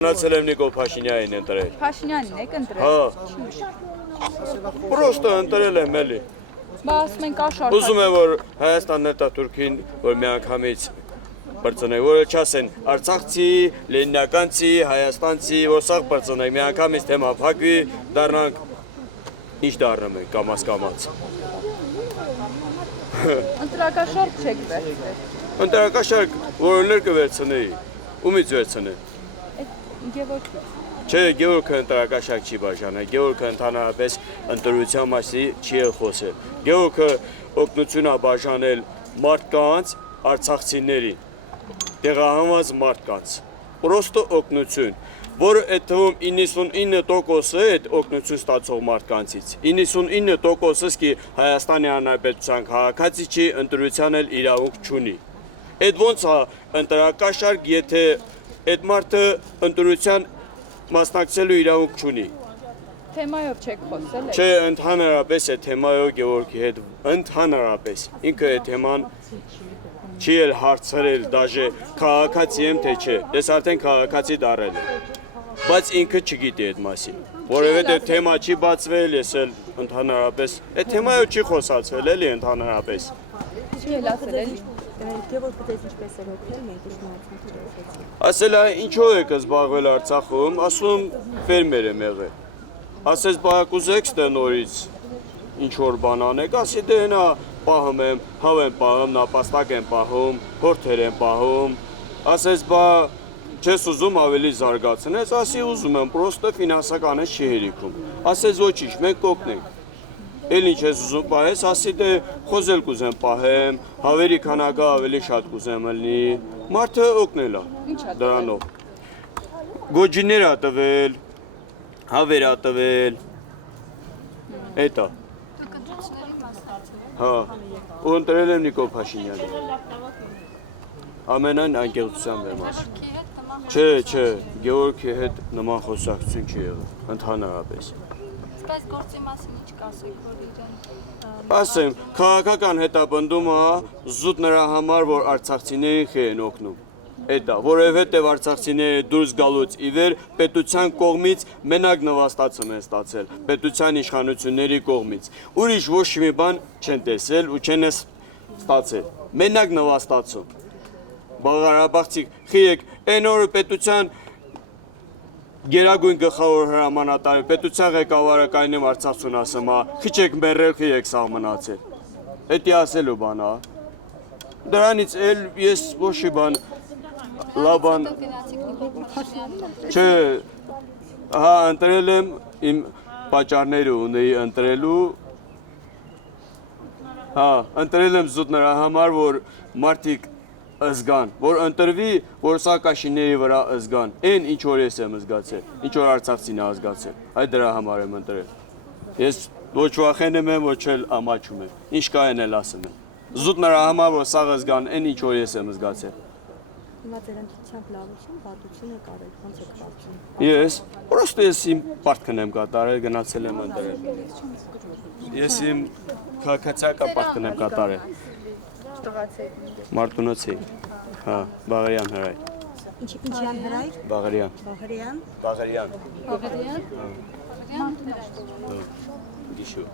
Նացել եմ Նիկոլ Փաշինյանին ընտրել։ Փաշինյանին եք ընտրել։ Հա։ Պրոստը ընտրել եմ էլի։ Բա ասում ենք աշարժ։ Ուզում եմ որ Հայաստանն է Թուրքին որ միանգամից բրծնենք, որը չասեն Արցախցի, Լենինականցի, Հայաստանցի, որ սաղ բրծնենք, միանգամից թեմա փակվի, դառնանք ինչ դառնում ենք կամաց։ Ընտրակաշարժ չեք վերցրել։ Ընտրակաշարժ որներ կվերցնեի։ Ումից վերցնե։ Գևորգ։ Չէ, Գևորգը ընտրակաշարժ չի բաժանել, Գևորգը ընդհանրապես ընտրության մասի չի խոսել։ Գևորգը օգնություն է բաժանել մարդկանց, արցախցիներին, տեղահանված մարդկանց, պրոստը օգնություն, որը այդ թվում 99%-ը այդ օգնություն ստացող մարդկանցից, 99%-ը սկի Հայաստանի Հանրապետության քաղաքացի չի, ընտրության էլ իրավունք չունի։ Այդ ոնց է ընտրակաշարժ, եթե այդ մարդը ընտրության մասնակցելու իրավունք չունի։ Թեմայով չեք խոսել եք։ Չէ, ընդհանրապես է թեմայով Գևորգի հետ, ընդհանրապես։ Ինքը այդ թեման չի էլ հարցրել, դաժե քաղաքացի եմ թե չէ, ես արդեն քաղաքացի դառել եմ, բայց ինքը չգիտի այդ մասին, որովհետև թեմա չի բացվել, ես էլ ընդհանրապես, այդ թեմայով չի խոսացվել էլի ընդհանրապես։ Չի էլ ասել էլի։ Գևորգը դες ինչպես էր օգնել, մենք ինչ մնացինք։ Ասել է ինչով եք զբաղվել Արցախում, ասում ֆերմեր եմ եղել։ Ասես բա կուզեք ստե նորից ինչ որ բան անեք, ասի դե նա պահում եմ, հավ եմ պահում, նապաստակ եմ պահում, հորթեր եմ պահում։ Ասես բա չես ուզում ավելի զարգացնես, ասի ուզում եմ, պրոստը ֆինանսականից չի հերիքում։ Ասես ոչինչ, մենք կօգնենք։ Էլ ինչ ես ուզում պահես, ասի դե խոզել կուզեմ պահեմ, հավերի քանակը ավելի շատ կուզեմ ելնի, մարդը օգնել է դրանով։ Գոջիներ ա տվել, հավեր ա տվել, էդ է։ Հա, ու ընտրել եմ Նիկոլ Փաշինյանին։ Ամենայն անկեղծությամբ եմ ասում։ Չէ, Գևորգի հետ նման խոսակցություն չի եղել, ընդհանրապես։ Բայց գործի մասին ինչ կասեք, որ իրեն Ասեմ, քաղաքական հետապնդումը զուտ նրա համար, որ արցախցիներին խեն օգնում։ Էդ է, որովհետև արցախցիները դուրս գալուց ի վեր պետության կողմից մենակ նվաստացում են ստացել, պետության իշխանությունների կողմից։ Ուրիշ ոչ մի բան չեն տեսել ու չեն ստացել։ Մենակ նվաստացում։ Ղարաբաղցի խիեք, այն օրը պետության Գերագույն գլխավոր հրամանատարը, պետության ղեկավարը կայնեմ Արցախցուն ասում է, քիչ մեռել, եք սաղ մնացել։ Էդի ասելու բան է։ Դրանից էլ ես ոչ մի բան լավ բան չէ, հա, ընտրել եմ իմ պատճառները ունեի ընտրելու, հա, ընտրել եմ զուտ նրա համար, որ մարդիկ զգան, որ ընտրվի, որ սակաշիների վրա զգան, այն ինչ որ ես եմ զգացել, ինչ որ արցախցին է զգացել, այդ դրա համար եմ ընտրել։ Ես ոչ վախենում եմ, ոչ էլ ամաչում եմ, ինչ կա են էլ ասում եմ։ Զուտ նրա համար, որ սաղ զգան, այն ինչ որ ես եմ զգացել։ Հիմա ձեր ընտրությամբ լավություն, վատություն եք արել, ոնց եք պատմում։ Ես, պրոստը ես իմ պարտքն եմ կատարել, գնացել եմ ընտրել։ Ես իմ քաղաքացիական պարտքն եմ կատարել։ Մարտունոցի, հա, Բաղարյան հրայ։ Ինչյան հրայ։ Բաղարյան։ Բաղարյան։ Գիշու։